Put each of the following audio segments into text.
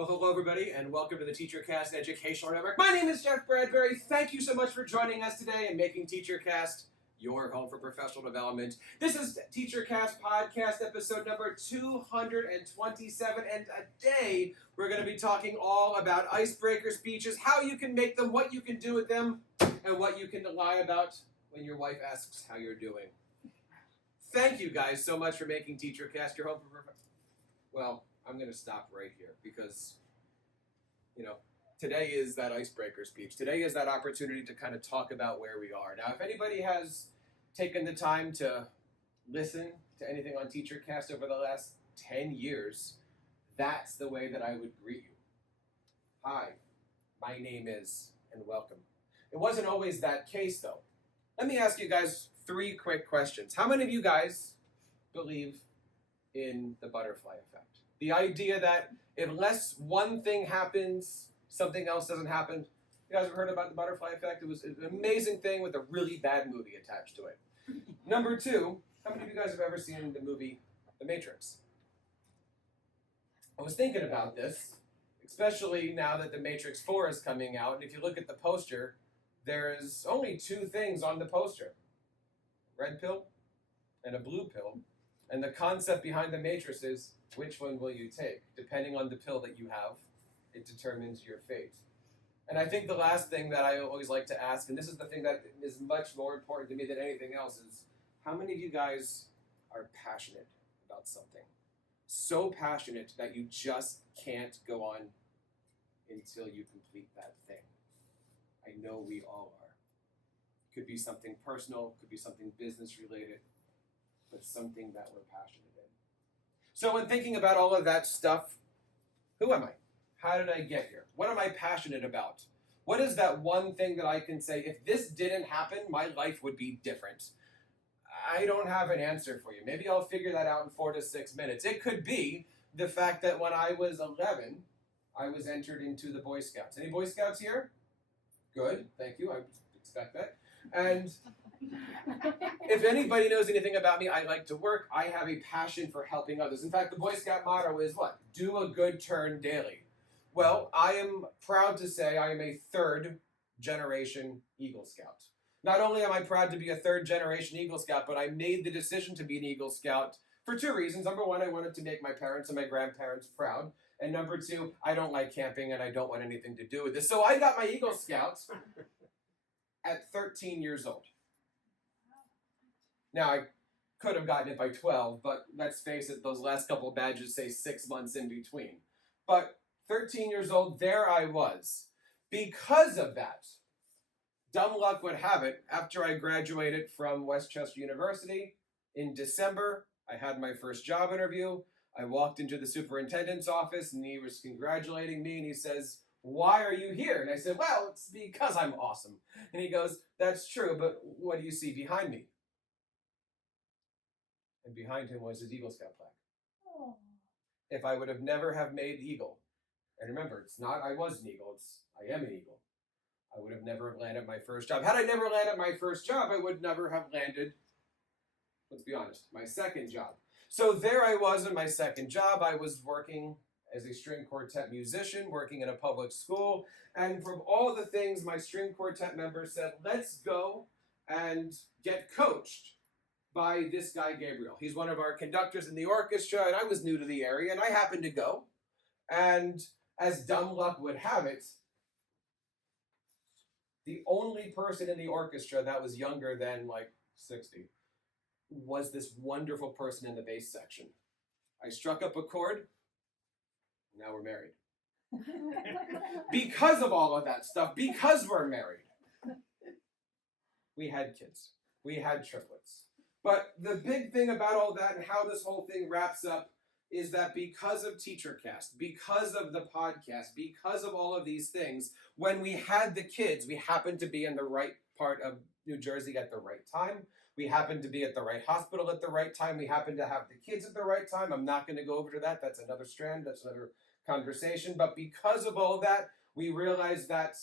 Well, hello everybody, and welcome to the TEACHERCAST Educational Network. My name is Jeff Bradbury. Thank you so much for joining us today and making TEACHERCAST your home for professional development. This is TEACHERCAST podcast episode number 227, and today we're going to be talking all about icebreaker speeches, how you can make them, what you can do with them, and what you can lie about when your wife asks how you're doing. Thank you guys so much for making TEACHERCAST your home for professional. Well, I'm going to stop right here because, today is that icebreaker speech. Today is that opportunity to kind of talk about where we are. Now, if anybody has taken the time to listen to anything on TEACHERCAST over the last 10 years, that's the way that I would greet you. Hi, my name is, and welcome. It wasn't always that case, though. Let me ask you guys 3 quick questions. How many of you guys believe in the butterfly effect? The idea that unless one thing happens, something else doesn't happen. You guys have heard about the butterfly effect? It was an amazing thing with a really bad movie attached to it. Number 2, how many of you guys have ever seen the movie The Matrix? I was thinking about this, especially now that The Matrix 4 is coming out, and if you look at the poster, there's only 2 things on the poster. A red pill and a blue pill. And the concept behind the Matrix is, which one will you take? Depending on the pill that you have, it determines your fate. And I think the last thing that I always like to ask, and this is the thing that is much more important to me than anything else, is how many of you guys are passionate about something? So passionate that you just can't go on until you complete that thing. I know we all are. Could be something personal, could be something business related, but something that we're passionate in. So when thinking about all of that stuff, who am I? How did I get here? What am I passionate about? What is that one thing that I can say, if this didn't happen, my life would be different? I don't have an answer for you. Maybe I'll figure that out in 4 to 6 minutes. It could be the fact that when I was 11, I was entered into the Boy Scouts. Any Boy Scouts here? Good, thank you. I expect that. And if anybody knows anything about me, I like to work. I have a passion for helping others. In fact, the Boy Scout motto is what? Do a good turn daily. Well, I am proud to say I am a 3rd generation Eagle Scout. Not only am I proud to be a 3rd generation Eagle Scout, but I made the decision to be an Eagle Scout for 2 reasons. Number 1, I wanted to make my parents and my grandparents proud. And number 2, I don't like camping and I don't want anything to do with this. So I got my Eagle Scouts at 13 years old. Now, I could have gotten it by 12, but let's face it, those last couple of badges say 6 months in between. But 13 years old, there I was. Because of that, dumb luck would have it, after I graduated from Westchester University in December, I had my first job interview. I walked into the superintendent's office, and he was congratulating me, and he says, "Why are you here?" And I said, "Well, it's because I'm awesome." And he goes, "That's true, but what do you see behind me?" And behind him was his Eagle Scout flag. Oh. If I would have never have made Eagle, and remember, it's not I was an Eagle, it's I am an Eagle, I would have never landed my first job. Had I never landed my first job, I would never have landed, let's be honest, my second job. So there I was in my second job. I was working as a string quartet musician, working in a public school, and from all the things my string quartet members said, let's go and get coached by this guy, Gabriel. He's one of our conductors in the orchestra, and I was new to the area, and I happened to go. And as dumb luck would have it, the only person in the orchestra that was younger than like 60 was this wonderful person in the bass section. I struck up a chord, now we're married. Because of all of that stuff, because we're married, we had kids. We had triplets. But the big thing about all that and how this whole thing wraps up is that because of TEACHERCAST, because of the podcast, because of all of these things, when we had the kids, we happened to be in the right part of New Jersey at the right time. We happened to be at the right hospital at the right time. We happened to have the kids at the right time. I'm not going to go over to that. That's another strand. That's another conversation. But because of all of that, we realized that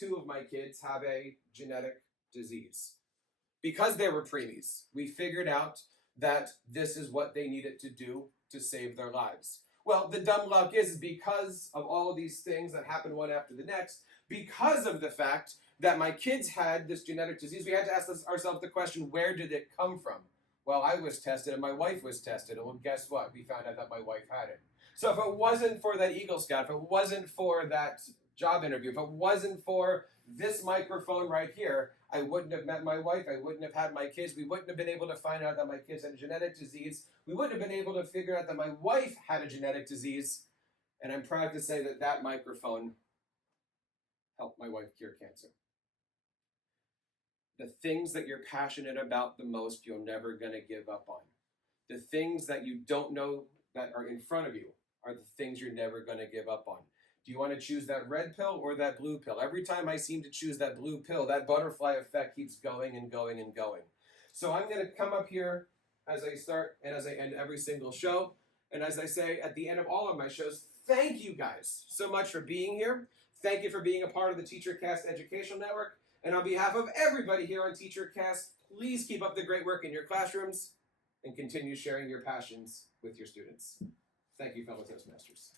2 of my kids have a genetic disease. Because they were preemies, we figured out that this is what they needed to do to save their lives. Well, the dumb luck is because of all of these things that happen one after the next, because of the fact that my kids had this genetic disease, we had to ask ourselves the question, where did it come from? Well, I was tested and my wife was tested. And well, guess what? We found out that my wife had it. So if it wasn't for that Eagle Scout, if it wasn't for that job interview, if it wasn't for this microphone right here, I wouldn't have met my wife, I wouldn't have had my kids, we wouldn't have been able to find out that my kids had a genetic disease, we wouldn't have been able to figure out that my wife had a genetic disease, and I'm proud to say that that microphone helped my wife cure cancer. The things that you're passionate about the most, you're never going to give up on. The things that you don't know that are in front of you are the things you're never going to give up on. Do you want to choose that red pill or that blue pill? Every time I seem to choose that blue pill, that butterfly effect keeps going and going and going. So I'm going to come up here as I start and as I end every single show. And as I say at the end of all of my shows, thank you guys so much for being here. Thank you for being a part of the TEACHERCAST Educational Network. And on behalf of everybody here on TEACHERCAST, please keep up the great work in your classrooms and continue sharing your passions with your students. Thank you, fellow Toastmasters.